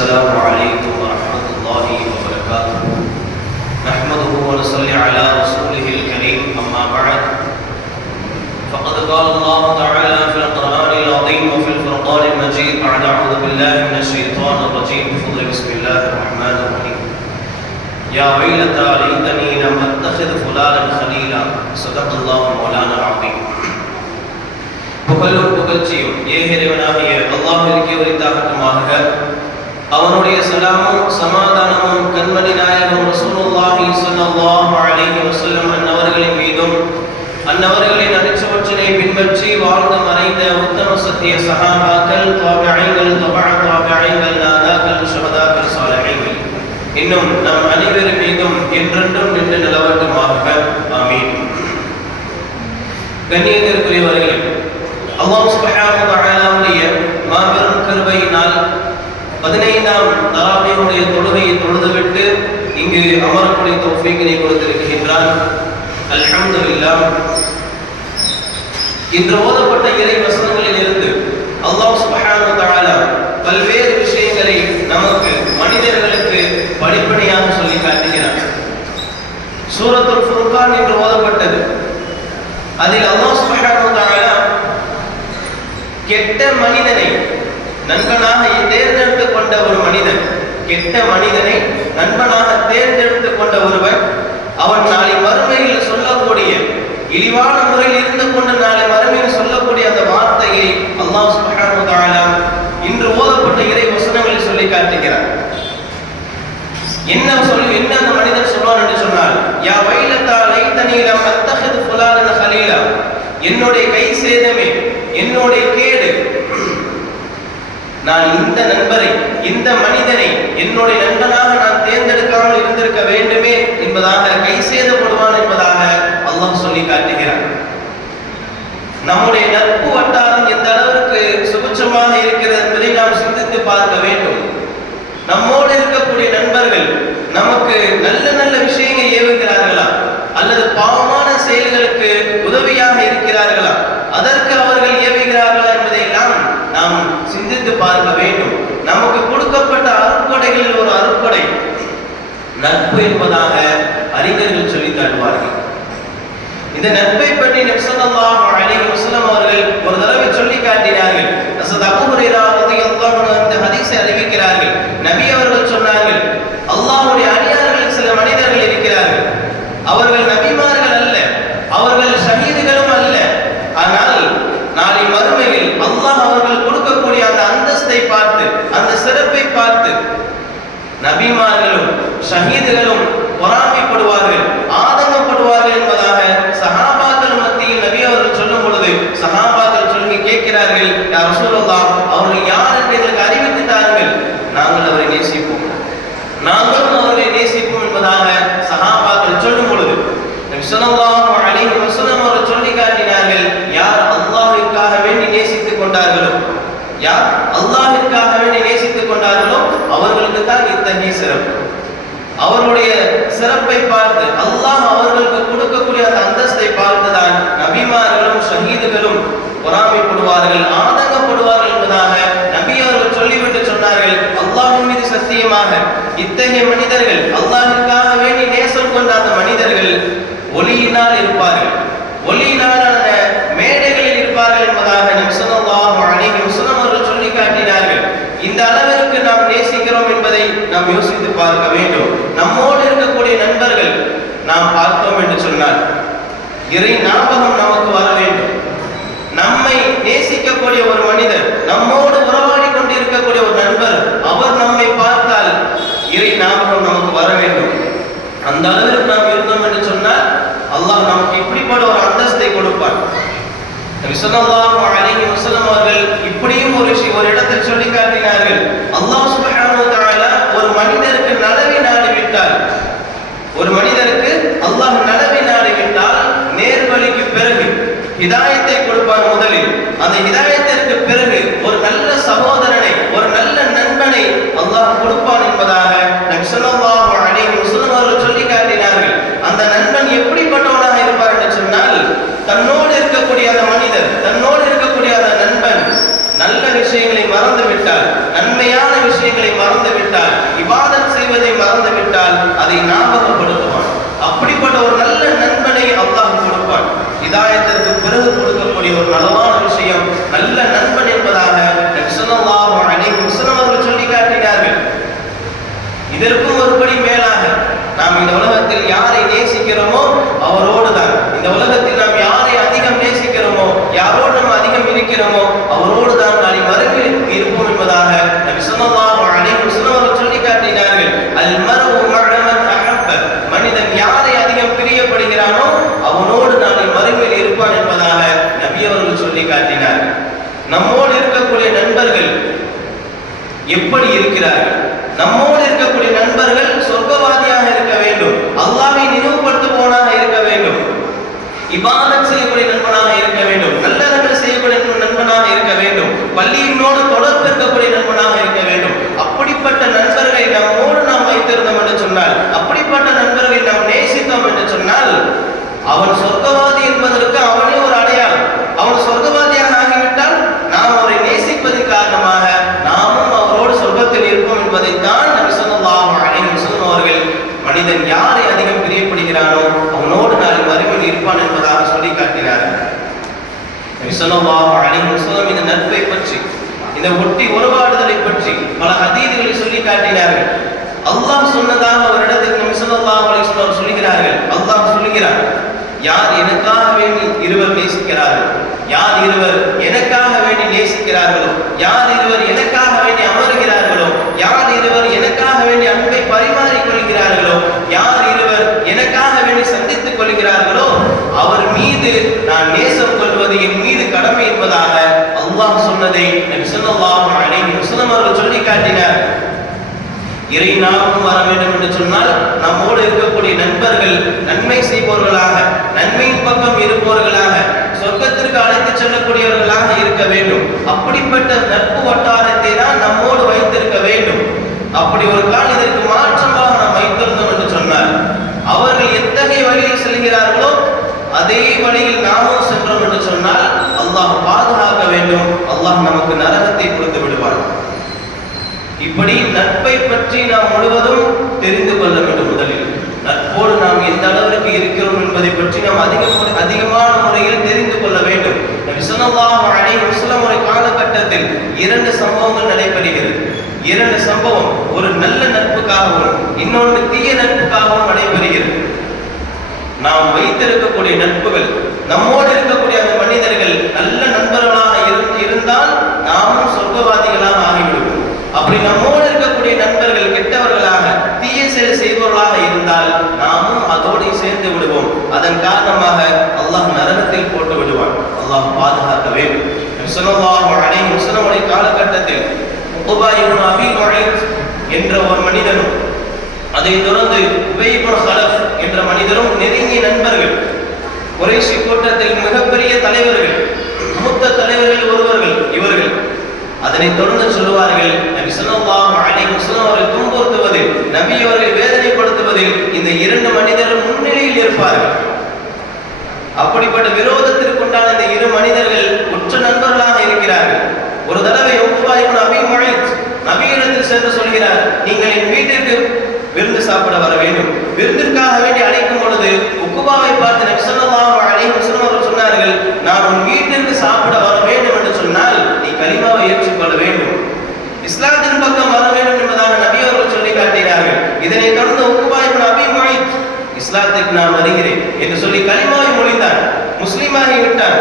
السلام عليكم ورحمة الله وبركاته. نحمده ونصلي على رسوله الكريم، أما بعد، فقد قال الله تعالى في القرآن العظيم وفي الفرقان المجيد بعد أعوذ بالله من الشيطان الرجيم بفضل بسم الله الرحمن الرحيم. يا ويلتى ليتني لم أتخذ فلانا خليلا. صدق الله مولانا العظيم. புகழும் புகழ்ச்சியும் ஏகரைவனாகிய அல்லாஹ்விற்கே உரித்தாகட்டுமாக. அவனுடைய சலாமும் சமாதானமும் கண்மணி நாயகம் ரசூலுல்லாஹி ஸல்லல்லாஹு அலைஹி வஸல்லம் அன்னவர்களின் மீதும் அன்னவர்களின் அடிச்சுவற்றினை பின்பற்றி வாழ்ந்து மறைந்த உத்தம சத்திய சஹாபாக்கள், தாபிஈன்கள், தபஅ தாபிஈன்கள், நாதாக்கள், ஷஹதாக்கள், சாலிஹீன்கள் இன்னும் நம் அனைவரின் மீதும் என்றென்றும் நின்று நிலவட்டுமாக. ஆமீன். கண்ணியத்திற்குரியவர்களே, அல்லாஹ் சுப்ஹானஹு வ தஆலாவுடைய மாபெரும் கிருபையினால் 15ஆம் தராவீஹுடைய தொழுகையை தொழுதுவிட்டு இங்கு அமரக்கூடிய தௌஃபீக்கினை கொடுத்திருக்கின்றான். அல்ஹம்துலில்லாஹ். இன்று ஓதப்பட்ட இறை வசனங்களில் இருந்து அல்லாஹ் சுப்ஹானஹு வ தஆலா பல்வேறு விஷயங்களை நமக்கு மனிதர்களுக்கு படிப்படியாக சொல்லி காட்டுகிறார். சூரத்துல் ஃபுர்கான் என்று ஓதப்பட்டது. அதில் அல்லாஹ் சுப்ஹானஹு வ தஆலா கெட்ட மனிதனை நண்பனாக தேர்ந்தெடுத்துக் கொண்ட ஒரு மனிதன், கெட்ட மனிதனை நண்பனாக தேர்ந்தெடுத்துக் கொண்ட ஒருவன், அவன் நாளை மறுமையில் சொல்லக்கூடிய, இழிவான முறையில் இருந்து கொண்டு நாளை மறுமையில் சொல்லக்கூடிய அந்த வார்த்தையை அல்லாஹ் சுப்ஹானஹு வ தஆலா இன்று ஓதப்பட்ட இறை வசனங்களில் சொல்லி காட்டுகிறார். என்ன அந்த மனிதன் சொல்வான் என்று சொன்னால், யா வைலதா லைதனி லம் அத்தஹிது ஃபுலானன் ஹலீலா. என்னுடைய கை சேதமே, என்னுடைய கேடு, நான் இந்த நண்பரை, இந்த மனிதனை என்னுடைய நண்பனாக நான் தேர்ந்தெடுக்காமல் இருந்திருக்க வேண்டுமே என்பதாக கை சேதப்படுவான் என்பதாக அல்லாஹ் சொல்லி காட்டுகிறார். நம்முடைய நட்பு வட்டாரம் எந்த அளவிற்கு சுபிட்சமாக இருக்கிறது என்பதை நாம் சிந்தித்து பார்க்க வேண்டும். நம்மோடு இருக்கக்கூடிய நண்பர்கள் நமக்கு நல்ல நல்ல விஷயங்கள் ஏவுகிறார்களா, அல்லது பாவமான செயல்களுக்கு உதவியாக இருக்கிறார்களா, அதற்கு அவர்கள் ஏவுகிறார்களா என்பதை எல்லாம் நாம் சிந்தித்து பார்க்க வேண்டும். நமக்கு கொடுக்கப்பட்ட அருட்கொடைகளில் ஒரு அருட்கொடை நட்பு என்பதாக அறிஞர்கள் சொல்லி காட்டுவார்கள். இந்த நட்பை பற்றி நபி ஸல்லல்லாஹு அலைஹி வஸல்லம் அவர்கள் ஒரு தடவை சொல்லி காட்டினார்கள். ஹஸரத் அபூ ஹுரைரா ரலியல்லாஹு அன்ஹு இந்த ஹதீஸை அறிவிக்கிறார்கள். நபி அவர்கள் சொன்னார்கள், அல்லாஹ்வுடைய அடியார்கள் சில மனிதர்கள் இருக்கிறார்கள், அவர்கள் நபிமார்கள் அல்ல, அவர்கள் ஷஹீதுகளும் அல்ல. ஆனால் நாளை மறுமையில் அல்லாஹ் அவர்கள் கொடுக்கக்கூடிய அந்த அந்தஸ்தை பார்த்து, அந்த சிறப்பை பார்த்து நபிமார்களும் ஷஹீதுகளும் பொறாமைப்படுவார்கள், ஆதங்கப்படுவார்கள் என்பதாக சஹாபாக்கள் மத்தியில் நபி அவர்கள் சொல்லும் பொழுது சஹாபாக்கள் சொல்லி கேட்கிறார்கள், யா ரசூலல்லாஹ், அவர்கள் யார் என்று எங்களுக்கு அறிவித்து தாருங்கள், நாங்கள் அவரை நேசிப்போம், நாங்களும் அவரை நேசிப்போம் என்பதாக சஹாபாக்கள் சொல்லும் பொழுது நபி ஸல்லல்லாஹு அலைஹி வஸல்லம் அவர்கள் சொல்லி காட்டினார்கள், யார் அல்லாஹ்விற்காக வேண்டி நேசித்துக் கொண்டார்களோ, யார் அல்லாஹ்விற்காக வேண்டி நேசித்துக் கொண்டார்களோ அவர்களுக்கு தான் இத்தகைய சிறப்பு. அவர்களுடைய சிறப்பை பார்த்து, அல்லாஹ் அவர்களுக்கு கொடுக்கக்கூடிய அந்த அந்தஸ்தை பார்த்துதான் நபிமார்களும் ஷஹீதுகளும் பொறாமைப்படுவார்கள், ஆதங்கப்படுவார்கள் என்பதாக நபி அவர்கள் சொல்லிவிட்டு சொன்னார்கள், அல்லாஹ்வின் மீது சத்தியமாக இத்தகைய மனிதர்கள், அல்லாஹ்விற்காக வேண்டி நேசம் கொண்ட அந்த மனிதர்கள் ஒளியினால் இருப்பார்கள், ஒளியினாலான மேடைகளில் இருப்பார்கள் என்பதாக நபி ஸல்லல்லாஹு அலைஹி வஸல்லம் அவர்கள் சொல்லி காட்டினார்கள். இந்த அளவிற்கு நாம் நேசிக்கிறோம் என்பதை நாம் யோசித்து பார்க்க வேண்டும். நம்மோடு இருக்கக்கூடிய நண்பர்கள் நாம் பார்த்தோம் என்று சொன்னால் இறை ஞாபகம் நமக்கு வர வேண்டும். நம்மை நேசிக்கக்கூடிய ஒரு மனிதர், நம்மோடு உறவாடி கொண்டு இருக்கக்கூடிய ஒரு நண்பர், அவர் நம்மை பார்த்தால் இறை ஞாபகம் நமக்கு வர வேண்டும். அந்த அளவிற்கு நாம் இருந்தோம் என்று சொன்னால் அல்லாஹ் நமக்கு இப்படிப்பட்ட ஒரு அந்தஸ்தை கொடுப்பார். நபி ஸல்லல்லாஹு அலைஹி வஸல்லம் அவர்கள் இப்படியும் ஒரு இடத்தில் சொல்லி காட்டினார்கள், அல்லாஹ் சுப்ஹானஹு வ தஆலா ஒரு மனிதருக்கு நலவை நாடிவிட்டால், ஒரு மனிதருக்கு அல்லாஹ் நலவை நாடிவிட்டால் நேர்வழிக்கு பிறகு ஹிதாயத்தை கொடுப்பார். முதலில் அந்த ஹிதாயத்திற்கு பிறகு ஒரு நல்ல சகோதரனை, ஒரு நல்ல நண்பனை அல்லாஹ் கொடுப்பான் என்பதாக நபி ஸல்லல்லாஹு அலைஹி வஸல்லம் அவர்கள் சொல்லி காட்டினார்கள். அந்த நண்பன் எப்படிப்பட்டவனாக இருப்பார் என்று சொன்னால், தன்னோடு இருக்கக்கூடிய அந்த மனிதர், தன்னோடு இருக்கக்கூடிய அந்த நண்பன் நல்ல விஷயங்களை மறந்து விட்டால், நன்மையான விஷயங்களை மறந்து அடைந்ததற்கு பிறகு கொடுக்கக்கூடிய ஒரு நலவான விஷயம் நல்ல நண்பன் என்பதாக நபி ஸல்லல்லாஹு அலைஹி வஸல்லம் அவர்கள் சொல்லி காட்டினார்கள். இதற்கும் ஒருபடி மேலாக நாம் இந்த உலகத்தில் யாரை நேசிக்கிறோமோ அவரோடு தான், இந்த உலகத்தில் நாம் யாரை அதிகம் நேசிக்கிறோமோ, யாரோடு நாம் அதிகம் இருக்கிறோமோ அவரோடு தான் நாளை மறுமையில் இருப்போம் என்பதாக நபி ஸல்லல்லாஹு அலைஹி வஸல்லம் அவர்கள் சொல்லி காட்டினார்கள். அல் மர்உ மஅ மன் அஹப்ப, மனிதன் யாரை அதிகம் பிரியப்படுகிறானோ அவனோடு நாளை மறுமையில் இருப்பான் என்பதாக நபி அவர்கள் சொல்லி காட்டினார்கள். நம்மோடு இருக்கக்கூடிய நண்பர்கள் எப்படி இருக்கிறார்கள்? நம்மோடு இருக்கக்கூடிய நண்பர்கள் சொர்க்கவாதியாக இருக்க வேண்டும், அல்லாஹ்வை நினைவுபடுத்துபவனாக இருக்க வேண்டும், இபாதத் செய்யக்கூடிய நண்பனாக இருக்க வேண்டும், நல்லறங்கள் செய்யக்கூடிய நண்பனாக இருக்க வேண்டும், பள்ளியினோடு தொடர்பு இருக்கக்கூடிய நண்பனாக இருக்க வேண்டும். அப்படிப்பட்ட நண்பர்களை நம்மோடு நாம் வைத்திருந்தோம் என்று சொன்னால், அப்படிப்பட்ட நண்பர்களை நாம் நேசித்தோம் என்று சொன்னால், அவன் சொர்க்கவாதி என்பதற்கு அவனே ஒரு அடையாளம். அவன் சொர்க்கவாதியாக ஆகிவிட்டால் நாம் அவரை நேசிப்பதன் காரணமாக நாமும் அவரோடு சொர்க்கத்தில் இருப்போம் என்பதைத்தான் நபி ஸல்லல்லாஹு அலைஹி வஸல்லம் அவர்கள் மனிதன் யாரை அதிகம் பிரியப்படுகிறானோ அவனோடு நாளை மறுமையில் இருப்பான் என்பதாக சொல்லி காட்டினார்கள். நபி ஸல்லல்லாஹு அலைஹி வஸல்லம் இந்த நட்பை பற்றி, இந்த ஒட்டி உறவாடுதலை பற்றி பல ஹதீஸ்களை சொல்லி காட்டினார்கள். அல்லாஹ் சொன்னதாக ஒரு இடத்தில் நபி ஸல்லல்லாஹு அலைஹி வஸல்லம் சொல்கிறார்கள். அல்லாஹ் சொல்கிறார், யார் எனக்காக வேண்டி இருவர் நேசிக்கிறார்கள், யார் இருவர் எனக்காக வேண்டி நேசிக்கிறார்களோ, யார் இருவர் எனக்காக வேண்டி அமர்கிறார்களோ, யார் இருவர் எனக்காக வேண்டி அன்பை பரிமாறிக் கொள்கிறார்களோ, யார் இருவர் எனக்காக வேண்டி சந்தித்துக் கொள்கிறார்களோ அவர் மீது நான் நேசம் கொள்வது என் மீது கடமை என்பதாக அல்லாஹ் சொன்னதை நபி ஸல்லல்லாஹு அலைஹி வஸல்லம் அவர்கள் சொல்லி காட்டினார். இறை நாமம் வர வேண்டும் என்று சொன்னால் நம்மோடு இருக்கக்கூடிய நண்பர்கள் நன்மை செய்பவர்களாக, நன்மையின் பக்கம் இருப்பவர்களாக, சொர்க்கத்திற்கு அழைத்து செல்லக்கூடியவர்களாக இருக்க வேண்டும். அப்படிப்பட்ட நட்பு வட்டாரத்தை தான் நம்மோடு வைத்திருக்க வேண்டும். அப்படி ஒரு கால் இதற்கு மாற்றமாக நாம் வைத்திருந்தோம் என்று சொன்னால், அவர்கள் எத்தகைய வழியில் செல்கிறார்களோ அதே வழியில் நாமும் சென்றோம் என்று சொன்னால் அல்லாஹ் பாதுகாக்க வேண்டும், அல்லாஹ் நமக்கு நரகத்தை கொடுத்து விடுவார். இப்படி நட்பை பற்றி நாம் முழுவதும் தெரிந்து கொள்ள வேண்டும். முதலில் நட்போடு நாம் எந்த அளவிற்கு இருக்கிறோம் என்பதை பற்றி நாம் அதிகமான முறையில் தெரிந்து கொள்ள வேண்டும். நபி ஸல்லல்லாஹு அலைஹி வஸல்லம் ஒரு காலகட்டத்தில் 2 சம்பவங்கள் நடைபெறுகிறது. 2 சம்பவம் ஒரு நல்ல நட்புக்காகவும் இன்னொன்று தீய நட்புக்காகவும் நடைபெறுகிறது. நாம் வைத்திருக்கக்கூடிய நட்புகள், நம்மோடு இருக்கக்கூடிய அந்த மனிதர்கள் நல்ல நண்பர்களாக இருந்தால் நாமும் சொர்க்கவாதிகளாக ஆகிவிடுவோம். அப்படி நம்மோடு இருக்கக்கூடிய நண்பர்கள் கெட்டவர்களாக, தீய செயல் செய்பவர்களாக இருந்தால் நாமும் அதோடு சேர்ந்து விடுவோம். அதன் காரணமாக அல்லாஹ் நரகத்தில் போட்டு விடுவான். அல்லாஹ் பாதுகாக்க வேண்டும். ஸல்லல்லாஹு அலைஹி வஸல்லம் காலகட்டத்தில் உக்பா இப்னு அபீ முஐத் என்ற ஒரு மனிதனும், அதைத் தொடர்ந்து உபய் இப்னு ஹலஃப் என்ற மனிதரும் நெருங்கிய நண்பர்கள். குறைஷி கூட்டத்தில் மிகப்பெரிய தலைவர்கள், மூத்த தலைவர்கள் ஒருவர்கள் இவர்கள். அதனைத் தொடர்ந்து சொல்லுவார்கள், நபி ஸல்லல்லாஹு அலைஹி வஸல்லம் அவர்கள் துன்புறுத்துவதில், நபி அவர்களை வேதனைப்படுத்துவதில் இந்த 2 மனிதர்கள் முன்னிலையில் இருப்பார்கள். அப்படிப்பட்ட விரோதத்திற்குண்டான இந்த 2 மனிதர்கள் உற்ற நண்பர்களாக இருக்கிறார்கள். ஒரு தடவை உக்பா இப்னு அபீ முஐத் நபியிடத்தில் சென்று சொல்கிறார், நீங்கள் என் வீட்டிற்கு விருந்து சாப்பிட வர வேண்டும். விருந்திற்காக வேண்டி அழைக்கும் பொழுது உக்பாவை பார்த்து நபி ஸல்லல்லாஹு அலைஹி வஸல்லம் அவர்கள் சொன்னார்கள், நான் உன் வீட்டிற்கு சாப்பிட வர வேண்டும் என்று சொன்னால் நீ கலிமாவை ஏற்றுக்கொள்ள வேண்டும், இஸ்லாத்தின் பக்கம் வர வேண்டும் என்பதாக நபி அவர்கள் சொல்லி காட்டினார்கள். இதனை தொடர்ந்து உக்பா இப்னு அபீ முஐத் இஸ்லாத்துக்கு நான் வருகிறேன் என்று சொல்லி கலிமாவை மொழிந்தான், முஸ்லிமாகி விட்டான்.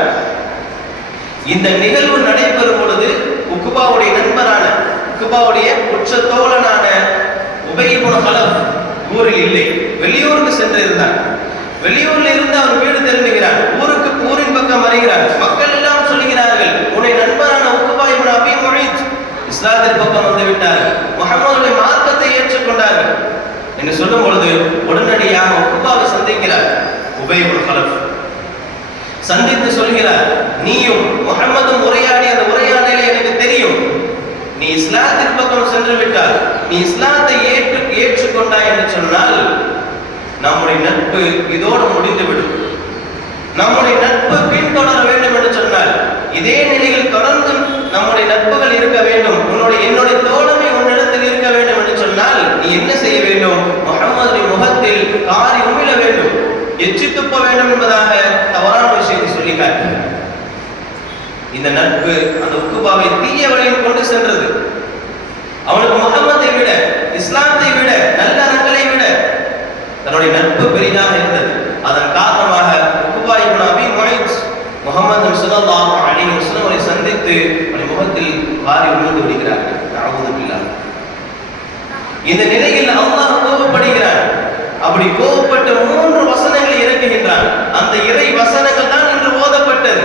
இந்த நிகழ்வு நடைபெறும் பொழுது உக்பாவுடைய நண்பரான, உக்பாவுடைய உற்ற தோழனான உபய் இப்னு ஹலஃப் ஊரில் இல்லை, வெளியூருக்கு சென்று இருந்தான். வெளியூரில் இருந்து அவர் வீடு திரும்புகிறார், ஊரின் பக்கம் வருகிறார். மக்கள் எல்லாம் சொல்லுகிறார்கள், உன்னை நண்பரான உக்பா இப்னு அபீ முஐத் இஸ்லாத்தின் பக்கம் வந்து விட்டார்கள், முஹம்மதுடைய மார்க்கத்தை ஏற்றுக்கொண்டார்கள் என்று சொல்லும் பொழுது உடனடியாக உக்பாவை சந்திக்கிறார். உபய் இப்னு ஹலஃப் சந்தித்து சொல்கிறார், நீயும் முஹம்மதும் உரையாடிய அந்த உரையாடலை எனக்கு தெரியும், நீ இஸ்லாத்தின் பக்கம் சென்று விட்டால், நீ இஸ்லாத்தை ஏற்றுக்கொண்டாய் என்று சொன்னால் நம்முடைய நட்பு இதோடு முடிந்துவிடும். நம்முடைய நட்பு பின்தொடர வேண்டும் என்று சொன்னால், இதே நிலையில் தொடர்ந்து நம்முடைய நட்புகள் இருக்க வேண்டும், என்னுடைய தோழமை உன்னிடத்தில் இருக்க வேண்டும் என்று சொன்னால் நீ என்ன செய்ய வேண்டும்? முஹம்மதுடைய முகத்தில் காரி உமிழ வேண்டும், எச்சி துப்ப வேண்டும் என்பதாக தவறான விஷயத்தை சொல்லி காட்டினார். இந்த நட்பு அந்த உக்குபாவை தீய வழியில் கொண்டு சென்றது. அவனுக்கு முகம்மதை விட, இஸ்லாத்தை விட, நல்லறங்களை விட தன்னுடைய நட்பு பெரிதாக இருந்தது. அதன் காரணமாக உக்குபா இப்னு அபி முய்த் முஹம்மது ஸல்லல்லாஹு அலைஹி வஸல்லம் அவரை சந்தித்து அவருடைய முகத்தில் வாரி விழுந்து விடுகிறார்கள். தஅவூது பில்லாஹ். இந்த நிலையில் அல்லாஹ் கோபப்படுகிறான். அப்படி கோபப்பட்டு 3 வசனங்களை இறக்குகின்றான். அந்த இறை வசனங்கள் தான் இன்று ஓதப்பட்டது.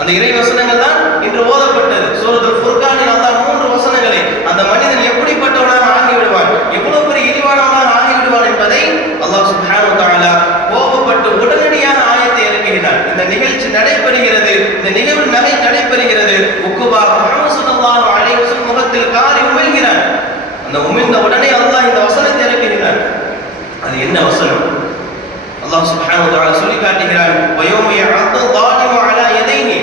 அந்த இறை வசனங்கள் தான் இன்று ஓதப்பட்டது. சூரத்துல் ஃபுர்கானில் அல்லாஹ் 3 வசனங்களை, அந்த மனிதன் எப்படிப்பட்டவனாக ஆகிவிடுவான், எவ்வளவு பெரிய இழிவானவனாக ஆகிவிடுவான் என்பதை அல்லாஹ் சுப்ஹானஹு வ தஆலா கோபப்பட்டு உடனடியாக ஆயத்தை இறக்குகிறான். இந்த நிகழ்ச்சி நடைபெறுகிறது, இந்த நிகழ்வு நடைபெறுகிறது. உக்குபா முஹம்மது ஸல்லல்லாஹு அலைஹி வஸல்லம் முகத்தில் காரி உமிழ்கிறான். அந்த உமிழ்ந்த உடனே அல்லாஹ் இந்த வசனத்தை இறக்குகிறான். அது என்ன வசனம்? அல்லாஹ் சுப்ஹானஹு வ தஆலா சொல்லி காட்டுகிறான், வயௌம யஅது ஸாலிமு அலா யதைஹி.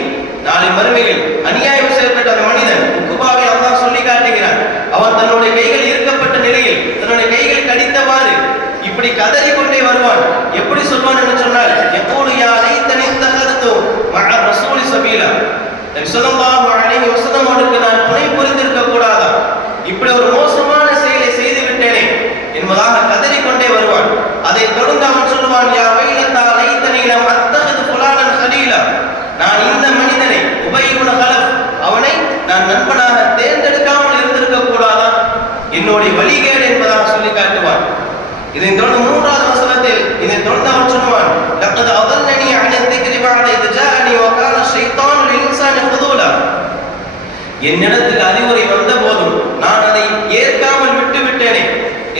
நாளை மறுமையில் அநியாயம் செய்யப்பட்ட அந்த மனிதன் உக்குபாவை அல்லாஹ் சொல்லி காட்டுகிறான். அவன் தன்னுடைய கைகள் ஈர்க்கப்பட்ட நிலையில், தன்னுடைய கைகள் கடித்தவாறு இப்படி கதறிக்கொண்டே வருவான். எப்படி சொல்வான் என்று சொன்னால், யகூலு யா லைத்தனி தஹர்து மஅ ரசூலி சபீலா. நபி ஸல்லல்லாஹு அலைஹி வஸல்லம் அவருக்கு நான் துணை புரிந்திருக்க கூடாதா, இப்படி ஒரு மோசமான செயலை செய்து விட்டேனே என்பதாக கதறிக்கொண்டே வருவான். அதை தொடர்ந்து அவன் சொல்லுவான், யா வைலதா லைத்தனி லம் அத்தஹது ஃபுலானன் கலீலா. நான் இந்த மனிதனை உபய் இப்னு கலஃப் அவனை நான் நண்பனாக தேர்ந்தெடுக்காமல் இருந்திருக்க கூடாதா, என்னுடைய வழிகேடு என்பதாக சொல்லி காட்டுவான். இதை தொடர்ந்து 3வது வசனத்தில் இதை தொடர்ந்து அவன் சொல்லுவான், லக்கத் அதல்லனி அன் திக்ரி பஅத இத் ஜாஅனி வ கான ஷைத்தானு லில் இன்சானி ஹுதூலா. என்னிடத்தில் அறிவுரை வந்த போதும் நான் அதை ஏற்காமல் விட்டு விட்டேனே,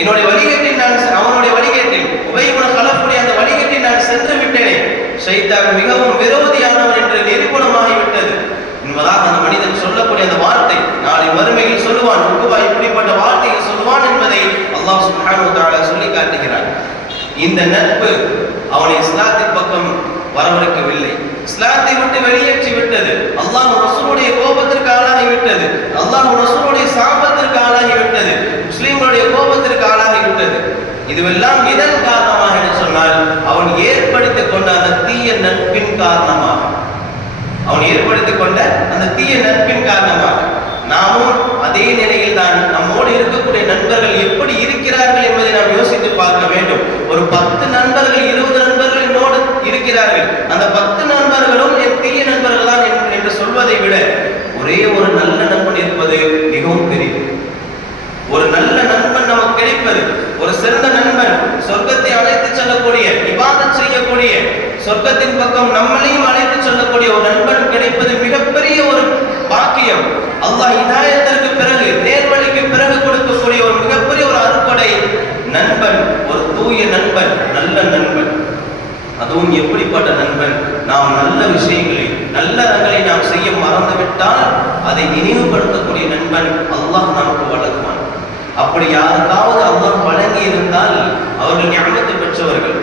என்னுடைய வழிகேட்டில் நான் அவனுடைய வழிகேட்டில் உபய் இப்னு கலஃபுடைய அந்த வழிகேட்டில் நான் சென்று விட்டேனே, ஷைத்தான் மிகவும் விரோதியானவன் என்று நிரூபணமாகிவிட்டது என்பதாக அந்த மனிதன் சொல்லக்கூடிய அந்த வார்த்தை நாளை மறுமையில் சொல்லுவான். உக்குபா இப்படிப்பட்ட வார்த்தையை சொல்லுவான் என்பதை அல்லாஹ் சுப்ஹானஹு வ தஆலா சொல்லி காட்டுகிறான். இந்த நட்பு அவனை இஸ்லாத்தின் பக்கம் வரவழைக்கவில்லை, இஸ்லாத்தை விட்டு வெளியேற்றி விட்டது. அல்லாஹ் ரசூலுடைய கோபத்திற்கு ஆளாகி விட்டது, அல்லாஹ் ரசூலுடைய சாபத்திற்கு ஆளாகி விட்டது, முஸ்லிம்களுடைய கோபத்திற்கு ஆளாகி விட்டது. இதுவெல்லாம் இதன் காரணமாக என்று சொன்னால், அவன் ஏற்படுத்திக் கொண்ட அந்த தீய நட்பின் காரணமாக, அவன் ஏற்படுத்திக் கொண்ட அந்த தீய நட்பின் காரணமாக நாமும் அதே நிலையில் தான் நம்மோடு இருக்கக்கூடிய நண்பர்கள் எப்படி இருக்கிறார்கள் என்பதை நாம் யோசித்து பார்க்க வேண்டும். ஒரு 10 நண்பர்கள் 20 நண்பர்கள் என்னோடு இருக்கிறார்கள், அந்த 10 நண்பர்களும் என் தீய நண்பர்கள் தான் என்று சொல்வதை விட ஒரே ஒரு நல்ல நண்பன் இருப்பது மிகவும் பெரியது. ஒரு நல்ல நண்பன் நமக்கு கிடைப்பது, ஒரு சிறந்த நண்பன், சொர்க்கத்தை அழைத்து செல்லக்கூடிய, இபாதத் செய்யக்கூடிய, சொர்க்கத்தின் பக்கம் நம்மளையும் அழைத்து செல்லக்கூடிய ஒரு நண்பன் கிடைப்பது மிகப்பெரிய ஒரு பாக்கியம். அல்லாஹ் ஹிதாயத்திற்கு பிறகு, நேர்வழிக்கு பிறகு கொடுக்கக்கூடிய ஒரு மிகப்பெரிய ஒரு அருட்கொடை நண்பன், ஒரு தூய நண்பன், நல்ல நண்பன். அதுவும் எப்படிப்பட்ட நண்பன்? நாம் நல்ல விஷயங்களை, நல்லறங்களை நாம் செய்ய மறந்துவிட்டால் அதை நினைவுபடுத்தக்கூடிய நண்பன் அல்லாஹ் நமக்கு வழங்குவான். அப்படி யாருக்காவது அல்லாஹ் வழங்கி இருந்தால் அவர்கள் ஞானத்தை பெற்றவர்கள்.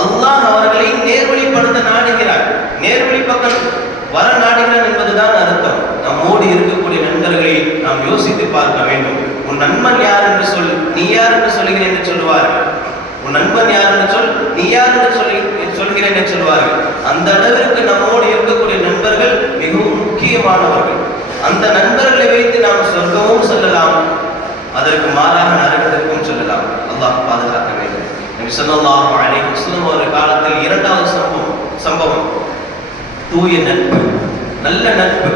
அல்லாஹ் அவர்களை நேர்வழிப்படுத்த நாடுகிறார், நேர்வழி பக்கம் வர நாடுகிறான் என்பதுதான் அர்த்தம். நம்மோடு இருக்கக்கூடிய நண்பர்களை நாம் யோசித்து பார்க்க வேண்டும். உன் நண்பன் யார் என்று சொல், நீ யார் என்று சொல்லுகிறேன் என்று சொல்லுவார்கள். உன் நண்பன் யார் என்று சொல், நீ யார் என்று சொல்கிறேன் என்று சொல்வார்கள். அந்த அளவிற்கு நம்மோடு இருக்கக்கூடிய நண்பர்கள் மிகவும் முக்கியமானவர்கள். அந்த நண்பர்களை வைத்து நாம் சொர்க்கமும் செல்லலாம், அதற்கு மாறாக நரகத்திற்கும் செல்லலாம். அல்லாஹ் பாதுகாக்க வேண்டும். நபி ஸல்லல்லாஹு அலைஹி வஸல்லம் அவர்கள் காலத்தில் 2வது சம்பவம் தூய நட்பு, நல்ல நட்பு.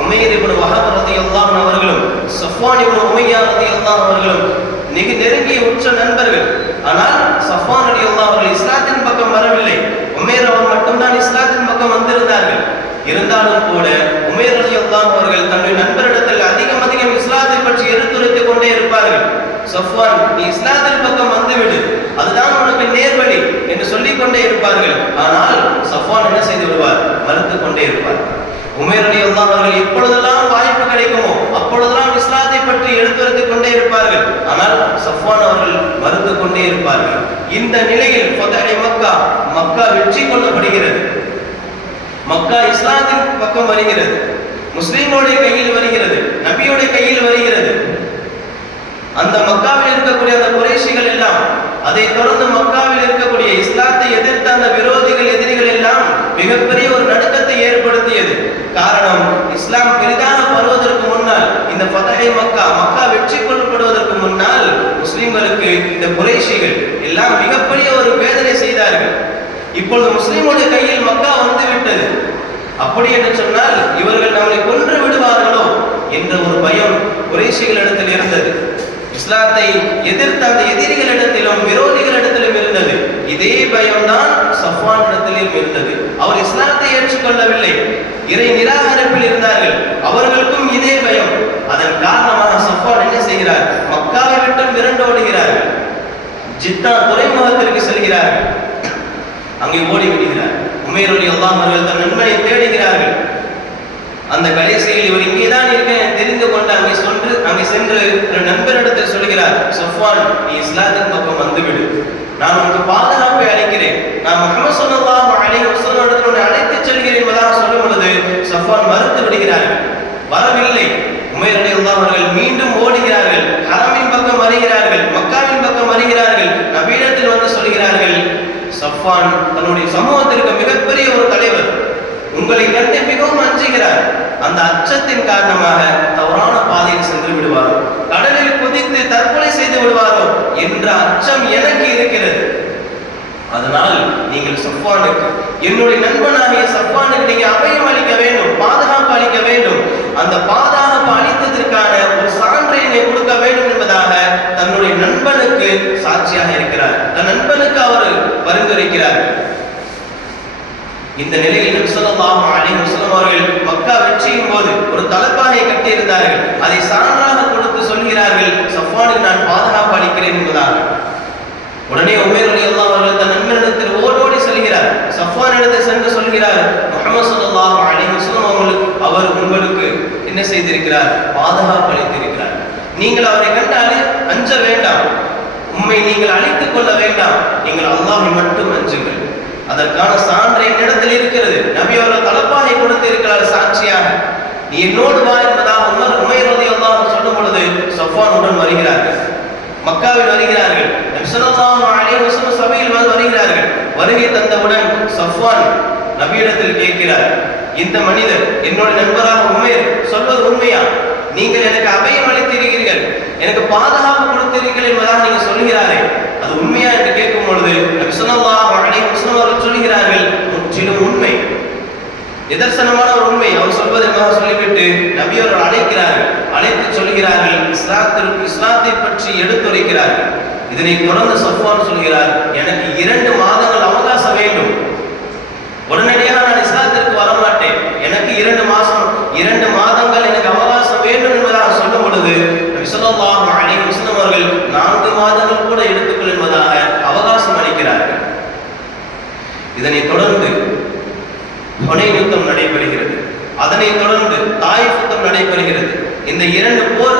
உமைர் இப்னு வஹப் ரலியல்லாஹு அன்ஹு அவர்களும் சஃப்வான் இப்னு உமையா ரலியல்லாஹு அவர்களும் நெருங்கிய உற்ற நண்பர்கள். ஆனால் சஃப்வான் ரலியல்லாஹு அவர்கள் இஸ்லாத்தின் பக்கம் வரவில்லை, உமைர் அவர் மட்டும்தான் இஸ்லாத்தின் பக்கம் வந்திருந்தார்கள். இருந்தாலும் கூட உமைர் ரலியல்லாஹு அவர்கள் தன்னுடைய நண்பரிடத்தில் அதிகம் இஸ்லாத்தை பற்றி எடுத்துரைத்துக் கொண்டே இருப்பார்கள். சஃப்வான், நீ இஸ்லாத்தின் பக்கம் வந்துவிடு, அதுதான் உனக்கு நேர்வழி என்று சொல்லிக் கொண்டே இருப்பார்கள். ஆனால் சஃப்வான் என்ன செய்து விடுவார்? மறுத்து கொண்டே இருப்பார். உமைர் ரலியல்லாஹு அவர்கள் எப்பொழுதெல்லாம் வாய்ப்பு கிடைக்குமோ அப்பொழுதெல்லாம் இஸ்லாத்தை பற்றி எடுத்துரைத்துக் கொண்டே இருப்பார்கள். ஆனால் சஃப்வான் அவர்கள் மறுத்து கொண்டே இருப்பார்கள். இந்த நிலையில் ஃபத்ஹ் மக்கா வெற்றி கொள்ளப்படுகிறது. மக்கா இஸ்லாத்தின் பக்கம் வருகிறது, முஸ்லிம்களுடைய கையில் வருகிறது, நபியுடைய கையில் வருகிறது. அந்த மக்காவில் இருக்கக்கூடிய அந்த குறைஷிகள் எல்லாம், அதை தொடர்ந்து மக்காவில் இருக்கக்கூடிய இஸ்லாத்தை எதிர்த்த அந்த விரோதிகள், எதிரிகள் எல்லாம் மிகப்பெரிய ஒரு நடுக்கத்தை ஏற்படுத்தியது. காரணம், இஸ்லாம் பெரிதாக வருவதற்கு முன்னால், இந்த ஃபதஹே மக்கா வெற்றி கொள்ளப்படுவதற்கு முன்னால் முஸ்லிம்களுக்கு இந்த குறைஷிகள் எல்லாம் மிகப்பெரிய ஒரு வேதனை செய்தார்கள். இப்பொழுது முஸ்லிம்களுடைய கையில் மக்கா வந்து விட்டது. அப்படி என்று சொன்னால் இவர்கள் நம்மை கொன்று விடுவார்களோ என்ற ஒரு பயம் குறைஷிகளிடத்தில் இருந்தது. இஸ்லாத்தை எதிர்த்த அந்த எதிரிகளிடத்திலும் விரோதிகளிடத்திலும் இருந்தது. இதே பயம்தான் சஃப்வானிடத்திலும் இருந்தது. அவர் இஸ்லாத்தை ஏற்றுக்கொள்ளவில்லை, இறை நிராகரிப்பில் இருந்தார்கள். அவர்களுக்கும் இதே பயம். அதன் காரணமாக சஃப்வான் என்ன செய்கிறார்? மக்காவை விட்டு விரண்டோடுகிறார்கள். ஜித்தா துறைமுகத்திற்கு செல்கிறார்கள். அங்கே ஓடி விடுகிறார். உமைர் ரலியல்லாஹு அவர்கள் தன் நண்பனை தேடுகிறார்கள். அந்த கடைசியில் இவர் இங்கேதான் இருக்கேன் தெரிந்து கொண்டு அங்கே சென்று ஒரு நண்பரிடத்தில் சொல்கிறார், சஃப்வான், நீ இஸ்லாத்தின் பக்கம் வந்துவிடு, நான் உனக்கு பாதுகாப்பை அளிக்கிறேன், நான் முஹம்மது ஸல்லல்லாஹு அலைஹி வஸல்லம் இடத்தில் அழைத்து செல்கிறேன் என்பதாக சொல்லும் பொழுது சஃப்வான் மறுத்து விடுகிறார்கள். வரவில்லை. உமைர் ரலியல்லாஹு அவர்கள் மீண்டும் ஓடுகிறார்கள். ஹரமின் பக்கம் வருகிறார்கள், மக்காவின் பக்கம் வருகிறார்கள். நபியிடத்தில் வந்து சொல்கிறார்கள், சஃப்வான் தன்னுடைய சமூகத்திற்கு மிகப்பெரிய ஒரு தலைவர், உங்களை கண்டு மிகவும் அஞ்சுகிறார். அந்த அச்சத்தின் காரணமாக தவறான பாதையில் சென்று விடுவாரோ, கடலில் குதித்து தற்கொலை செய்து விடுவாரோ என்ற அச்சம் எனக்கு இருக்கிறது. அதனால் நீங்கள் சஃப்வானுக்கு, என்னுடைய நண்பனாகிய சஃப்வானுக்கு நீங்க அபயம் அளிக்க வேண்டும், பாதுகாப்பு அளிக்க வேண்டும். அந்த பாதுகாப்பு அளித்ததற்கான ஒரு சான்றை கொடுக்க வேண்டும் என்பதாக தன்னுடைய நண்பனுக்கு சாட்சியாக இருக்கிறார். தன் நண்பனுக்கு அவர் பரிந்துரைக்கிறார். இந்த நிலையில் நபி ஸல்லல்லாஹு அலைஹி வஸல்லம் அவர்கள் மக்கா வெற்றியின் போது ஒரு தலப்பாகை கட்டி இருந்தார்கள். அதை சான்றாக கொடுத்து சொல்கிறார்கள், சஃப்வானுக்கு நான் பாதுகாப்பு அளிக்கிறேன் என்பதாக. உடனே உமைர் ரலியல்லாஹு அவர்கள் தன் நண்பனிடத்தில் ஓடோடி செல்கிறார். சஃப்வான் இடத்தில் சென்று சொல்கிறார், முஹம்மது ஸல்லல்லாஹு அலைஹி வஸல்லம் அவர் உங்களுக்கு என்ன செய்திருக்கிறார்? பாதுகாப்பு அளித்திருக்கிறார். நீங்கள் அவரை கண்டு அஞ்ச வேண்டாம், உம்மை நீங்கள் அழித்துக் கொள்ள வேண்டாம், நீங்கள் அல்லாஹ்வை மட்டும் அஞ்சுங்கள். அதற்கான சான்று என்னிடத்தில் இருக்கிறது. நபி அவர்கள் தலப்பாகை கொடுத்து இருக்கிறார் சாட்சியாக. நீ என்னோடு வா என்பதாக உமைர் ரலியல்லாஹு சொல்லும் பொழுது சஃப்வான் உடன் வருகிறார்கள். மக்காவில் வருகிறார்கள். நபி ஸல்லல்லாஹு அலைஹி வஸல்லம் சபையில் வருகிறார்கள். வருகை தந்தவுடன் சஃப்வான் நபியிடத்தில் கேட்கிறார், இந்த மனிதர் என்னோட நண்பராக உமைர் சொல்வது உண்மையா? நீங்கள் எனக்கு அபயம் அளித்திருக்கிறீர்கள், எனக்கு பாதுகாப்பு கொடுத்திருக்கிறீர்கள் என்பதாக நீங்க சொல்கிறாரே, அது உண்மையா என்று கேட்கும் பொழுது நபி ஸல்லல்லாஹு அலைஹி வஸல்லம் அவர்கள் சொல்கிறார்கள், முற்றிலும் உண்மை, நிதர்சனமான ஒரு உண்மை. அவர் சொல்வது என்பதாக சொல்லிவிட்டு நபி அவர்கள் அழைக்கிறார்கள். அழைத்து சொல்கிறார்கள், இஸ்லாத்தை பற்றி எடுத்துரைக்கிறார்கள். இதனை தொடர்ந்து சஃப்வான் சொல்கிறார், எனக்கு 2 மாதங்கள் அவகாசம் வேண்டும், உடனடியாக நான் இஸ்லாத்திற்கு வரமாட்டேன், எனக்கு 2 மாதங்கள் எனக்கு அவகாசம் வேண்டும் என்பதாக சொல்லும் பொழுது நபி ஸல்லல்லாஹு அலைஹி வஸல்லம் அவர்கள் 4 மாதங்கள் கூட எடுத்துக்கொள் என்பதாக அவகாசம் அளிக்கிறார்கள். இதனைத் தொடர்ந்து ஹுனைன் யுத்தம் நடைபெறுகிறது. அதனைத் தொடர்ந்து தாயிஃப் யுத்தம் நடைபெறுகிறது. இந்த 2 போர்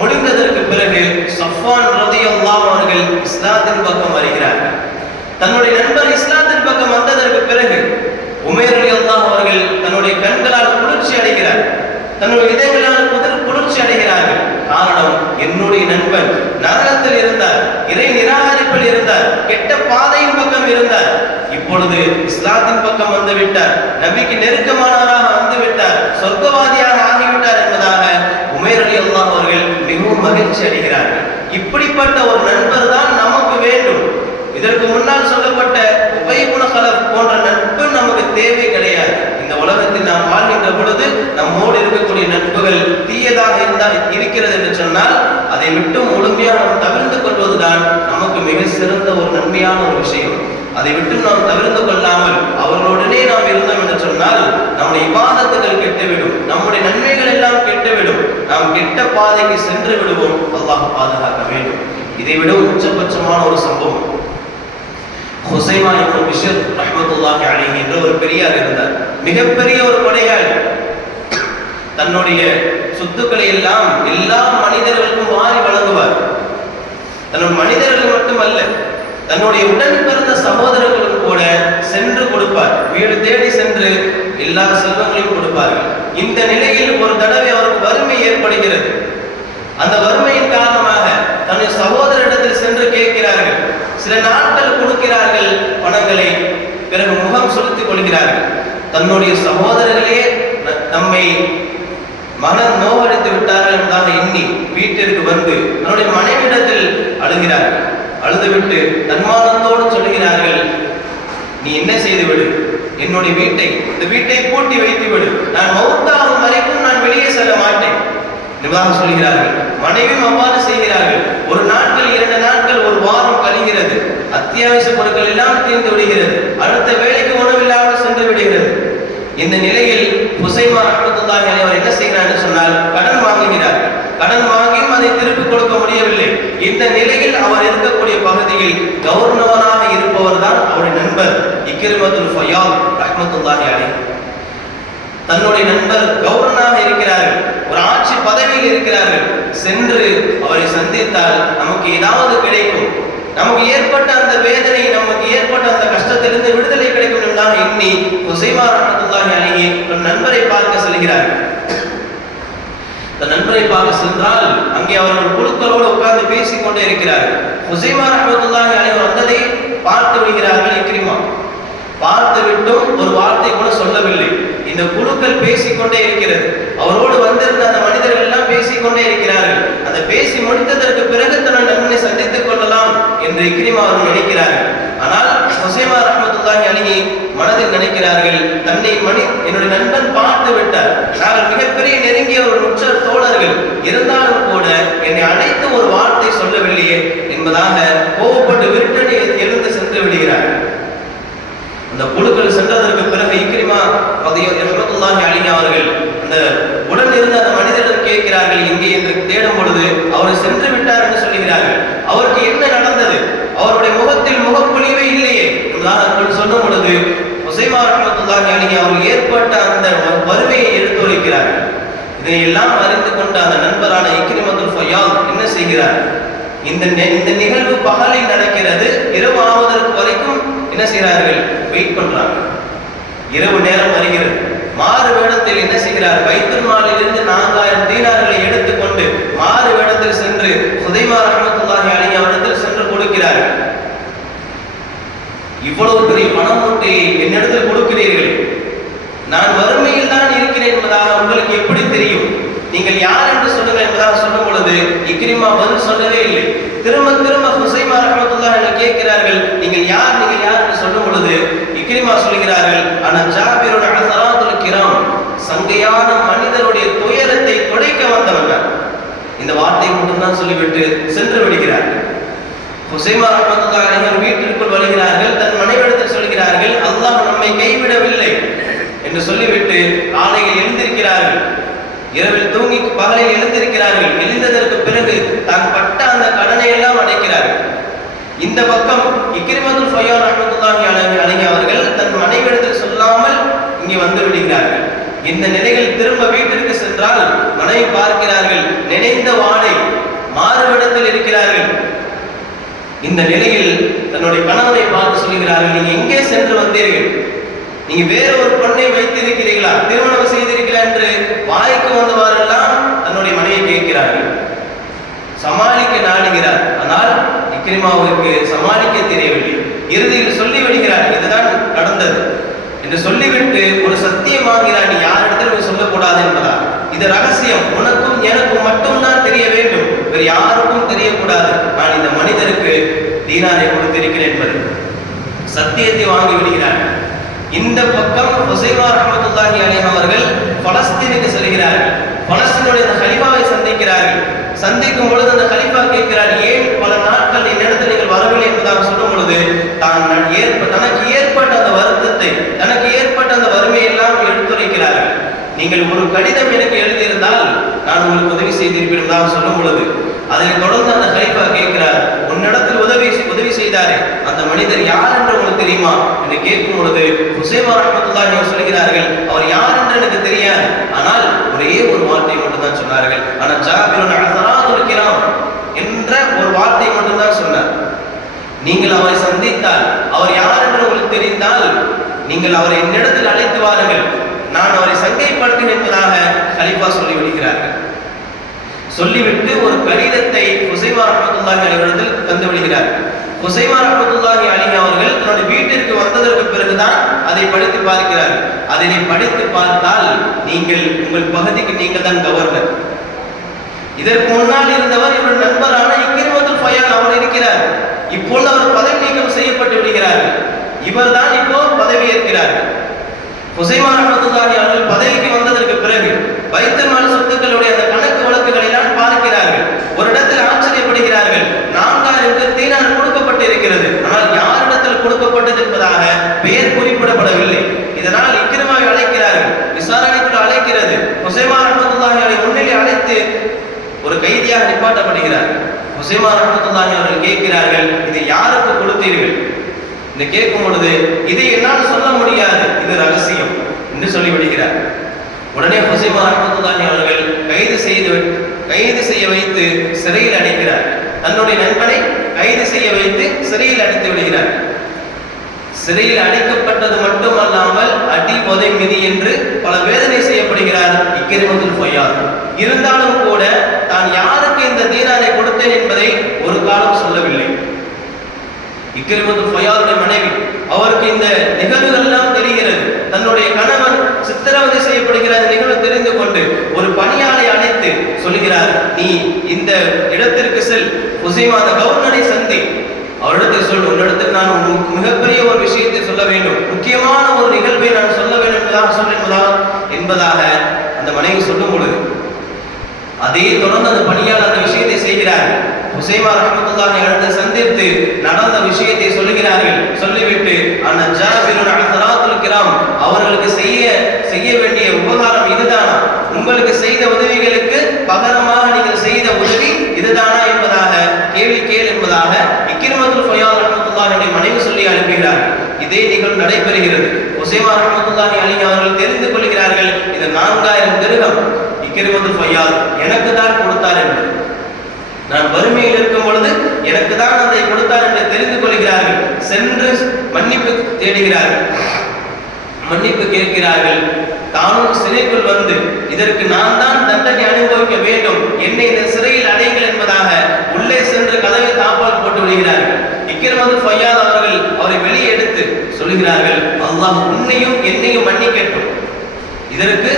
முடிந்ததற்கு பிறகு சஃப்வான் ரலியல்லாஹு அவர்கள் இஸ்லாத்தின் பக்கம் வருகிறார்கள். தன்னுடைய நண்பர் இஸ்லாத்தின் பக்கம் வந்ததற்கு பிறகு உமைர் ரலியல்லாஹு அவர்கள் தன்னுடைய கண்களால் குளிர்ச்சி அடைகிறார், தன்னுடைய இதயங்களால் குளிர்ச்சி அடைகிறார்கள். காரணம், என்னுடைய நண்பன் நரகத்தில் இருந்தார், இறை நிராகரிப்பில் இருந்தார், கெட்ட பாதையின் பக்கம் இருந்தார், இப்பொழுது இஸ்லாத்தின் பக்கம் வந்து விட்டார், நபிக்கு நெருக்கமானவராக வந்து விட்டார், சொர்க்கவாதியாக ஆகிவிட்டார் என்பதாக உமைர் ரலியல்லாஹு அவர்கள் மிகவும் மகிழ்ச்சி அடைகிறார்கள். இப்படிப்பட்ட ஒரு நண்பர் தான் நமக்கு வேண்டும். இதற்கு முன்னால் சொல்லப்பட்ட உபை இப்னு கலப் போன்ற நட்பு நமக்கு தேவை கிடையாது. இந்த உலகத்தில் நாம் வாழ்கின்ற பொழுது நம்மோடு இருக்கக்கூடிய நட்புகள் தீயதாக இருக்கிறது என்று சொன்னால் அதை விட்டு முழுமையாக நாம் தவிர்த்து கொள்வதுதான் நமக்கு மிக சிறந்த ஒரு நன்மையான ஒரு விஷயம். அதை விட்டு நாம் தவிர்த்து கொள்ளாமல் அவர்களுடனே நாம் இருந்தோம் என்று சொன்னால் நம்முடைய இபாதத்துகள் கெட்டுவிடும், நம்முடைய நன்மைகள் எல்லாம் கெட்டுவிடும், நாம் கெட்ட பாதைக்கு சென்று விடுவோம். அல்லாஹ் பாதுகாக்க வேண்டும். இதை விட உச்சபட்சமான ஒரு சம்பவம், ஹுசைமா இப்னு பிஷ்ர் ரஹ்மத்துல்லாஹி அலைஹி என்ற ஒரு பெரியார் இருந்தார். மிகப்பெரிய ஒரு கொடையாளி. தன்னுடைய சொத்துக்களை எல்லாம் எல்லா மனிதர்களுக்கும் வாரி வழங்குவார். தன்னுடைய மனிதர்கள் மட்டுமல்ல, தன்னுடைய உடன் பிறந்த சகோதரர்களும் கூட சென்று கொடுப்பார். வீடு தேடி சென்று எல்லா செல்வங்களையும் கொடுப்பார்கள். இந்த நிலையில் ஒரு தடவை அவருக்கு வறுமை ஏற்படுகிறது. அந்த வறுமையின் காரணமாக தன்னுடைய சகோதரிடத்தில் சென்று கேட்கிறார்கள். சில நாட்கள் கொடுக்கிறார்கள் பணங்களை, பிறகு முகம் சுருத்திக் கொள்கிறார்கள். தன்னுடைய சகோதரர்களே நம்மை மன நோவடித்து விட்டார்கள் என்பதாக எண்ணி வீட்டிற்கு வந்து தன்னுடைய மனைவிடத்தில் அழுகிறார்கள். அழுதுவிட்டு தன்மானத்தோடு சொல்லுகிறார்கள், நீ என்ன செய்து விடு, என்னுடைய இந்த வீட்டை பூட்டி வைத்து விடு, நான் மௌத்தாகும் வரைக்கும் நான் வெளியே செல்ல மாட்டேன் என்பதாக சொல்கிறார்கள். மனைவியும் அவ்வாறு செய்கிறார்கள். ஒரு நாட்கள், 2 நாட்கள், ஒரு வாரம் கழிகிறது. அத்தியாவசிய பொருட்கள் எல்லாம் தீர்ந்து விடுகிறது. அடுத்த வேலைக்கு உணவில்லாமல் சென்று விடுகிறது. இந்த நிலையில் ஹுசைமா ரஹ்மத்துல்லாஹி அலைஹி அவர் என்ன செய்கிறார் சொன்னால் கடன் வாங்குகிறார்கள். கடன் வாங்கியும் அதை திருப்பி கொடுக்க முடியவில்லை. இந்த நிலையில் அவர் இருக்கக்கூடிய பகுதியில் கவர்னராக இருப்பவர் தான் அவருடைய நண்பர் இக்ரிமத்துல் ஃபையாத் ரஹ்மத்துல்லாஹி அலைஹி. தன்னுடைய நண்பர் கவர்னராக இருக்கிறார்கள், ஒரு ஆட்சி பதவியில் இருக்கிறார்கள். சென்று அவரை சந்தித்தால் நமக்கு ஏதாவது கிடைக்கும், நமக்கு ஏற்பட்ட அந்த வேதனை, நமக்கு ஏற்பட்ட அந்த கஷ்டத்திலிருந்து விடுதலை கிடைக்கும் என்றால் எண்ணி ஹுசைமா ரஹ்மத்துல்லாஹி அலைஹி தன் நண்பரை பார்க்க செல்கிறார்கள். தன் நண்பரை பார்க்க சென்றால் அங்கே அவர்கள் குழுக்களோடு உட்கார்ந்து பேசிக் கொண்டே இருக்கிறார்கள். ஹுசைமா ரஹ்மத்துல்லாஹி அலைஹி வந்ததை பார்த்து விடுகிறார்கள் இக்ரிமா. பார்த்து விட்டும் ஒரு வார்த்தை கூட சொல்லவில்லை. இந்த குழுக்கள் பேசிக்கொண்டே இருக்கிறது. அவரோடு வந்திருந்த அந்த மனிதர்கள் எல்லாம் பேசிக்கொண்டே இருக்கிறார்கள். அதை பேசி முடித்ததற்கு பிறகு தன் நண்பனை சந்தித்துக் கொள்ளலாம் என்று இக்ரிமா அவர்கள் நினைக்கிறார்கள். ஆனால் ஹுசைமா ரஹ்மத்துல்லாஹி அலைஹி மனதில் நினைக்கிறார்கள், என்னுடைய நண்பன் பார்த்து விட்டார், நாங்கள் மிகப்பெரிய நெருங்கிய ஒரு உற்ற தோழர்கள், இருந்தாலும் கூட என்னை அழைத்து ஒரு வார்த்தை சொல்லவில்லையே என்பதாக கோபப்பட்டு விருட்டடி எழுந்து சென்று விடுகிறார்கள். அந்த குழுக்கள் சென்றதற்கு பிறகு இக்ரிமா ரஹ்மத்துல்லாஹி அலைஹி அவர்கள் அந்த உடன் இருந்த அந்த மனிதரிடம் கேட்கிறார்கள், எங்கே என்று தேடும் பொழுது அவர் சென்று விட்டார் என்று சொல்லுகிறார்கள். அவருக்கு என்ன நடந்தது, அவருடைய முகத்தில் முகப்பொழிவே இல்லையே என்பதாக சொல்லும் பொழுது ஹுசைமா ரஹ்மத்துல்லாஹி அலைஹி அவர்கள் ஏற்பட்ட அந்த வறுமையை எடுத்துரைக்கிறார்கள். இதையெல்லாம் அறிந்து கொண்ட அந்த நண்பரான இக்ரிமத்துல் ஃபையாத் என்ன செய்கிறார், இந்த நிகழ்வு பகலில் நடக்கிறது, இரவு ஆவதற்கு வரைக்கும் என்ன செய்கிறார்கள், வெயிட் பண்றாங்க. இரவு நேரம் வருகிறது. மாறு வேடத்தில் என்ன செய்கிறார், பைத்துல் மாலிலிருந்து 4000 தீனார்களை எடுத்துக்கொண்டு மாறு வேடத்தில் சென்று ஹுசைமா ரஹ்மத்துல்லாஹி அலைஹி அவரிடத்தில் சென்று கொடுக்கிறார்கள். இவ்வளவு பெரிய பணம் மூட்டை என்னிடத்தில் கொடுக்கிறீர்கள், நான் வறுமையில் தான் இருக்கிறேன் என்பதாக உங்களுக்கு எப்படி தெரியும், நீங்கள் யார் என்று சொல்லுங்கள் என்பதாக சொல்லும் பொழுது இக்ரிமா பதில் சொல்லவே இல்லை. திரும்ப திரும்ப ஹுசைமா ரஹ்மத்துல்லாஹி அலைஹி கேட்கிறார்கள், நீங்கள் யார் என்று சொல்லும் பொழுது இக்ரிமா சொல்கிறார்கள், அன ஜாபிருன் அஸராத்துல் கிராம், சங்கையான மனிதருடைய துயரத்தை துடைக்க வந்தவன். இந்த வார்த்தை மட்டும்தான் சொல்லிவிட்டு சென்று விடுகிறார்கள். ஹுசைமா ரஹ்மத்துல்லாஹி அலைஹி வீட்டிற்குள் வருகிறார்கள். தன் மனைவியிடத்தில் சொல்கிறார்கள், அல்லாஹ் நம்மை கைவிடவில்லை என்று சொல்லிவிட்டு காலையில் எழுந்திருக்கிறார்கள். இரவில் தூங்கி பகலில் எழுந்திருக்கிறார்கள். எழுந்ததற்கு பிறகு தான் பட்ட அந்த கடனை எல்லாம் அடைக்கிறார்கள். இந்த பக்கம் இக்ரிமத்துல் ஃபையாத் ரஹ்மத்துல்லாஹி அலைஹி அவர்கள் தன் மனைவியிடத்தில் சொல்லாமல் இங்கே வந்து விடுகிறார்கள். இந்த நிலையில் திரும்ப வீட்டிற்கு சென்றால் மனைவி பார்க்கிறார்கள், நினைந்த வாடை மாறுவிடத்தில் இருக்கிறார்கள். இந்த நிலையில் தன்னுடைய கணவரை பார்த்து சொல்கிறார்கள், நீங்க எங்கே சென்று வந்தீர்கள், நீங்க வேற ஒரு பெண்ணை வைத்திருக்கிறீர்களா, திருமணம் செய்திருக்கிறீர்களா என்று வாய்க்கு வந்தவாறெல்லாம் தன்னுடைய மனைவியை கேட்கிறார்கள். சமாளிக்க நாடுகிறார். ஆனால் இக்ரிமாவுக்கு சமாளிக்க தெரியவில்லை. இறுதியில் சொல்லி விடுகிறார், இதுதான் நடந்தது என்று சொல்லிவிட்டு ஒரு சத்தியம் வாங்கிறார், நீ யாரிடத்திலும் சொல்லக்கூடாது என்பதா, இது ரகசியம், உனக்கும் எனக்கும் மட்டும்தான் தெரிய வேண்டும், வேறு யாருக்கும் தெரியக்கூடாது, நான் இந்த மனிதருக்கு தீனாரை கொடுத்திருக்கிறேன் என்பது சத்தியத்தை வாங்கி விடுகிறார். இந்த பக்கம் ஹுசைமா ரஹ்மத்துல்லாஹி அலைஹி அவர்கள் பலஸ்தீனுக்கு செல்கிறார்கள். பலஸ்தீனுடைய அந்த கலீஃபாவை சந்திக்கிறார்கள். சந்திக்கும் பொழுது அந்த கலீஃபா கேட்கிறார், ஏன் பல நாட்கள் என்னிடத்தில் நீங்கள் வரவில்லை என்பதாக சொல்லும் பொழுது தனக்கு ஏற்பட்ட அந்த வருத்தத்தை, தனக்கு ஏற்பட்ட அந்த வறுமையை எல்லாம் எடுத்துரைக்கிறார்கள். நீங்கள் ஒரு கடிதம் எனக்கு எழுதியிருந்தால் நான் உங்களுக்கு உதவி செய்திருப்பேன் என்பதாக சொல்லும் பொழுது அதனை தொடர்ந்து அந்த கலீஃபா கேட்கிறார், உன்னிடத்தில் உதவி செய்தாரே அந்த மனிதர் யார் என்று உங்களுக்கு தெரியுமா என்று கேட்கும் பொழுது ஹுசைமா ரஹ்மத்துல்லாஹி அலைஹி சொல்கிறார்கள், அவர் யார் என்று எனக்கு தெரியாது, ஆனால் ஒரே ஒரு வார்த்தை மட்டும்தான் சொன்னார்கள், ஆனா ஜாபிருன் அஸராத்துல் கிராம் என்ற ஒரு வார்த்தை மட்டும்தான் சொன்னார். நீங்கள் அவரை சந்தித்தால், அவர் யார் என்று உங்களுக்கு தெரிந்தால் நீங்கள் அவரை என்னிடத்தில் அழைத்து வாருங்கள், நான் அவரை சங்கைப்படுத்தேன் என்பதாக கலீஃபா சொல்லிவிடுகிறார்கள். சொல்லிவிட்டு ஒரு கடிதத்தை ஹுசைமா ரஹ்மத்துல்லாஹி அலைஹி தந்து விடுகிறார். ஹுசைமா ரஹ்மத்துல்லாஹி அலைஹி அவர்கள் தன்னுடைய வீட்டிற்கு வந்ததற்கு பிறகுதான் அதை படித்து பார்க்கிறார்கள். அதனை படித்து பார்த்தால் நீங்கள் உங்கள் பகுதிக்கு நீங்கள் தான் கவர்னர். இதற்கு முன்னால் இருந்தவர் இவர் நண்பரான இக்ரிமத்துல் ஃபயால் அவர் இருக்கிறார். இப்பொழுது அவர் பதவி நீக்கம் செய்யப்பட்டு விடுகிறார். இவர் தான் இப்போ பதவி ஏற்கிறார். ஹுசைமா ரஹ்மத்துல்லாஹி அவர்கள் பதவிக்கு வந்ததற்கு பிறகு பைத்துல் மால் சொத்துக்களுடைய அந்த கணக்கு வழக்குகளை எல்லாம் பார்க்கிறார்கள். ஒரு இடத்தில் ஆச்சரியப்படுகிறார்கள். 4000 தீனார் கொடுக்கப்பட்டு இருக்கிறது, ஆனால் யாரிடத்தில் கொடுக்கப்பட்டது என்பதாக பெயர் குறிப்பிடப்படவில்லை. இதனால் இக்ரிமாவை அழைக்கிறார்கள், விசாரணைக்கு அழைக்கிறது. ஹுசைமா ரஹ்மத்துல்லாஹி அவர்களை முன்னிலை அழைத்து ஒரு கைதியாக நிப்பாட்டப்படுகிறார்கள். ஹுசைமா ரஹ்மத்துல்லாஹி அவர்கள் கேட்கிறார்கள், இது யாருக்கு கொடுத்தீர்கள் என்று கேட்கும் பொழுது, இதை என்னால் சொல்ல முடியாது, இது ரகசியம் என்று சொல்லிவிடுகிறார். உடனே ஹுசைமா ரஹ்மத்துல்லாஹி அவர்கள் கைது செய்ய வைத்து சிறையில் அடைக்கிறார். தன்னுடைய நண்பனை கைது செய்ய வைத்து சிறையில் அடைத்து விடுகிறார். சிறையில் அடைக்கப்பட்டது மட்டுமல்லாமல் அடி உதை மிதி என்று பல வேதனை செய்யப்படுகிறார் இக்ரிமத்துல் ஃபயால். இருந்தாலும் கூட தான் யாருக்கு இந்த தீனாரை கொடுத்தேன் என்பதை ஒரு காலம் சொல்லவில்லை. இக்ரிமத்துல் ஃபயாலுடைய மனைவி, அவருக்கு இந்த நிகழ்வுகள் எல்லாம் தெரிகிறது. தன்னுடைய கணவன் சித்திரவதை செய்யப்படுகிற நிகழ்வு தெரிந்து கொண்டு ஒரு பணியாளை அழைத்து சொல்கிறார், நீ இந்த இடத்திற்கு செல், ஹுசைமா அந்த கவர்னரை சந்தி, அவரிடத்தில் சொல், உன்னிடத்தில் நான் மிகப்பெரிய ஒரு விஷயத்தை சொல்ல வேண்டும், முக்கியமான ஒரு நிகழ்வை நான் சொல்ல வேண்டும் என்பதாக அந்த மனைவி சொல்லும் பொழுது அதே தொடர்ந்து அந்த பணியாளர் அந்த விஷயத்தை செய்கிறார். ஹுசைமா ரஹ்மத்துல்லாஹி அலைஹி சந்தித்து நடந்த விஷயத்தை சொல்லுகிறார்கள். சொல்லிவிட்டு அந்த ஜாபிருன் அல்ஹராத்துல் கிராம் அவர்களுக்கு செய்ய வேண்டிய உபகாரம் இதுதானா, உங்களுக்கு செய்த உதவிகளுக்கு பகரமாக நீங்கள் செய்த உதவி இதுதானா என்பதாக கேள் என்பதாக இக்ரிமத்துல் ஃபயால் ரஹ்மத்துல்லாஹி மனைவி சொல்லி அனுப்புகிறார்கள். இதே நிகழ்வு நடைபெறுகிறது. ஹுசைமா ரஹ்மத்துல்லாஹி அலைஹி அவர்கள் தெரிந்து கொள்கிறார்கள், இது 4000 திர்ஹம் இக்ரிமத்துல் ஃபயால் எனக்கு தான் கொடுத்தார் என்று. நான் வறுமையில் இருக்கும் பொழுது எனக்கு தான் அதை கொடுத்தார் என்று தெரிந்து கொள்கிறார்கள். சென்று மன்னிப்பு தேடுகிறார்கள், மன்னிப்பு கேட்கிறார்கள். தானும் சிறைக்குள் வந்து இதற்கு நான் தான் தண்டனை அனுபவிக்க வேண்டும், என்னை இந்த சிறையில் அடையுங்கள் என்பதாக உள்ளே சென்று கதவை தாப்பால் போட்டு விடுகிறார்கள். இக்ரிமத்துல் ஃபயால் அவர்கள் அவரை வெளியே எடுத்து சொல்லுகிறார்கள், அல்லாஹ் உன்னையும் என்னையும் மன்னிக்கட்டும், இதற்கு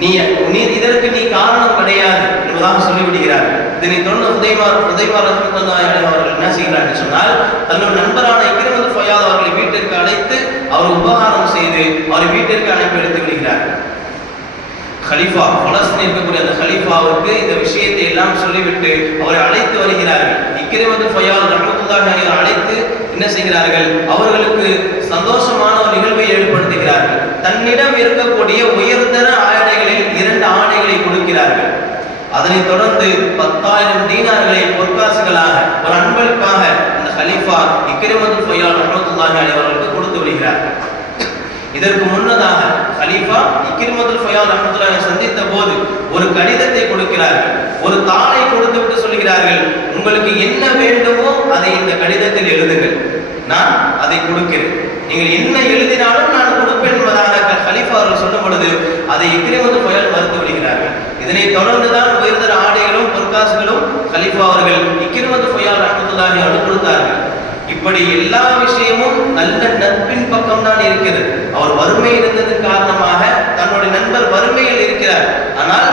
நீ காரணம் கிடையாது என்பதாக சொல்லிவிடுகிறார்கள். இதனை தொடர்ந்து ஹுசைமா ரஹ்மத்துல்லாஹி அலைஹி அவர்கள் என்ன செய்கிறார்கள் சொன்னால், தன்னுடைய நண்பரான இக்ரிமத்துல் ஃபயால் அவர்களை வீட்டிற்கு அழைத்து அவர் உபகாரம் செய்து அவரை வீட்டிற்கு அனுப்பி எடுத்து விடுகிறார்கள். கலீஃபா, பலஸ்தீனில் இருக்கக்கூடிய அந்த கலீஃபாவுக்கு இந்த விஷயத்தை எல்லாம் சொல்லிவிட்டு அவரை அழைத்து வருகிறார்கள். இக்ரிமத்துல் ஃபயால் ரஹ்மத்துல்லாஹி அலைஹி அழைத்து என்ன செய்கிறார்கள், அவர்களுக்கு சந்தோஷமான ஒரு நிகழ்வை ஏற்படுத்துகிறார்கள். தன்னிடம் இருக்கக்கூடிய உயர்தர ஆடைகளில் 2 ஆடைகளை கொடுக்கிறார்கள். அதனைத் தொடர்ந்து 10,000 தீனார்களை பொற்காசுகளாக ஒரு அன்பளிப்பாக அந்த கலீஃபா இக்ரிமத்துல் ஃபயால் ரஹ்மத்துல்லாஹி அலைஹி அவர்களுக்கு கொடுத்து விடுகிறார்கள். இதற்கு முன்னதாக கலீஃபா இக்ரிமத்துல் ஃபயால் ரஹ்மத்துல்லாஹி சந்தித்த போது ஒரு கடிதத்தை கொடுக்கிறார்கள், ஒரு தாளை கொடுத்துவிட்டு சொல்கிறார்கள், உங்களுக்கு என்ன வேண்டுமோ அதை இந்த கடிதத்தில் எழுதுங்கள், நான் அதை கொடுக்கிறேன், நீங்கள் என்ன எழுதினாலும் நான் கொடுப்பேன் என்பதாக கலீஃபா அவர்கள் சொல்லும் பொழுது அதை இக்ரிமத்துல் ஃபயால் மறுத்து விடுகிறார்கள். இதனை தொடர்ந்துதான் உயர்தர ஆடைகளும் பொற்காசுகளும் கலீஃபா அவர்கள் இக்ரிமத்துல் ஃபயால் ரஹ்மத்துல்லாஹி அவர்கள் கொடுத்தார்கள். இப்படி எல்லா விஷயமும் நல்ல நட்பின் பக்கம் தான் இருக்கிறது. அவர் வறுமை இருந்ததன் காரணமாக தன்னுடைய நண்பர் வறுமையில் இருக்கிறார், ஆனால்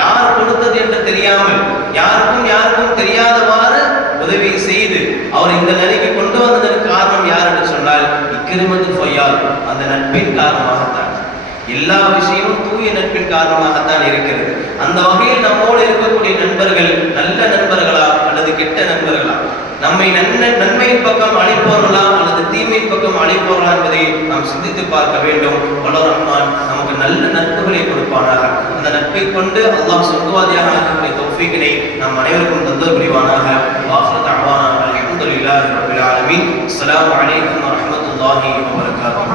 யார் கொடுத்தது என்று தெரியாமல் யாருக்கும் தெரியாதவாறு உதவி செய்து அவர் இந்த நிலைக்கு கொண்டு வந்ததற்கு காரணம் யார் என்று சொன்னால் இக்ரிமத்துல் ஃபயால். அந்த நட்பின் காரணமாகத்தான், எல்லா விஷயமும் தூய நட்பின் காரணமாகத்தான் இருக்கிறது. அந்த வகையில் நம்மோடு இருக்கக்கூடிய நண்பர்கள் நல்ல நண்பர்களா அல்லது கெட்ட நண்பர்களா, நம்மை நன்மையின் பக்கம் அழைப்பவர்களா அல்லது தீமையின் பக்கம் அழைப்பவர்களா என்பதை நாம் சிந்தித்து பார்க்க வேண்டும். வல்லோர் ரஹ்மான் நமக்கு நல்ல நட்புகளை கொடுப்பானாக. அந்த நட்பை கொண்டு அல்லாஹ் சொர்க்கவாதியாக இருக்கக்கூடிய தௌஃபீக்கினை நாம் அனைவருக்கும் தந்தல் புரிவானாக. வாஹிரு தஅவானா அல்ஹம்துலில்லாஹி ரப்பில் ஆலமீன். அஸ்ஸலாமு அலைக்கும் வரஹ்மத்துல்லாஹி வபரகாத்துஹு.